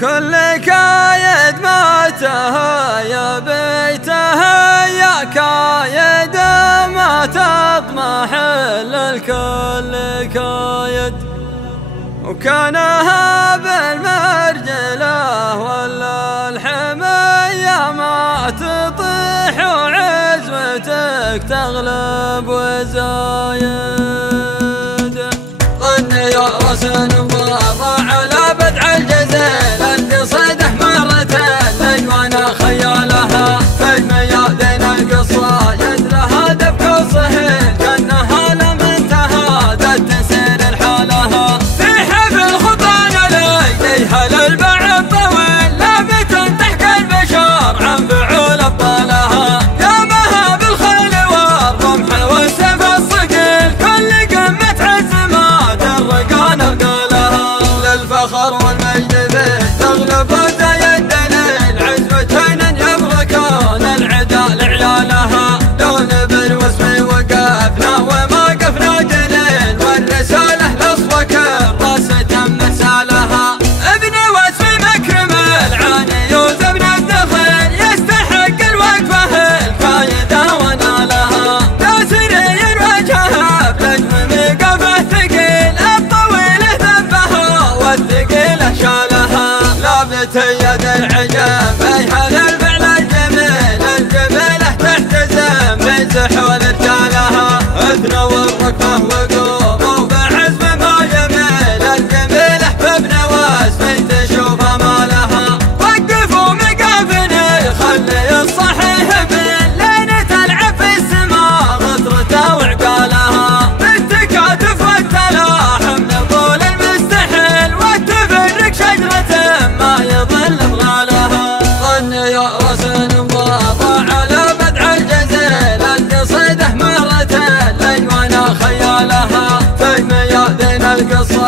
كل كايد ما تهيا بيته يا كايد ما تطمح للكل كايد. وكانها بالمرجله ولا الحميه ما تطيح وعزمتك تغلب وزايد. ظني يا رسل مضاضع على بدع الجزيل انت صيده مرتين لجوانا خيالها في الميادين القصايد لها دفك صهيل كانها لم انتهى تسير الحالها في حفل خطانا ليليها للبعد طويل لابت تحكي البشر عن فعول ابطالها يومها بالخيل والرمح والسيف الصقيل كل قمه عزمات الرقان رقالها للفخر والمجد به تغلب وزي الدليل عزوتين يبركون العدا لعيالها لون بالوسم وقفنا وما قفنا دليل والرساله لصفك الراس تم رسالها ابن وسم مكرم العاني يوسف بن الدخيل يستحق الوقفه الفايده ونالها تاسري وجهها بلجم ميقفه ثقيل الطويل ذبها والثقيله شالها لابت يد العجم ايها للفعل الجميل الجميله تحتزم بسحول رجالها اثنى والركبه وقوموا بعزم ما يميل الجميله بابن واسم تشوف امالها وقفوا مقافني خلي الصحيح بالليل تلعب في السماء غطرته وعقالها بالتكاتف والتلاحم نطول المستحيل والتفرق شجره ما يظل ظلالها. ظني يا رسل مضاضع على بدع الجزيل انت صيده مرتين لجوانا خيالها في ميادين القصايد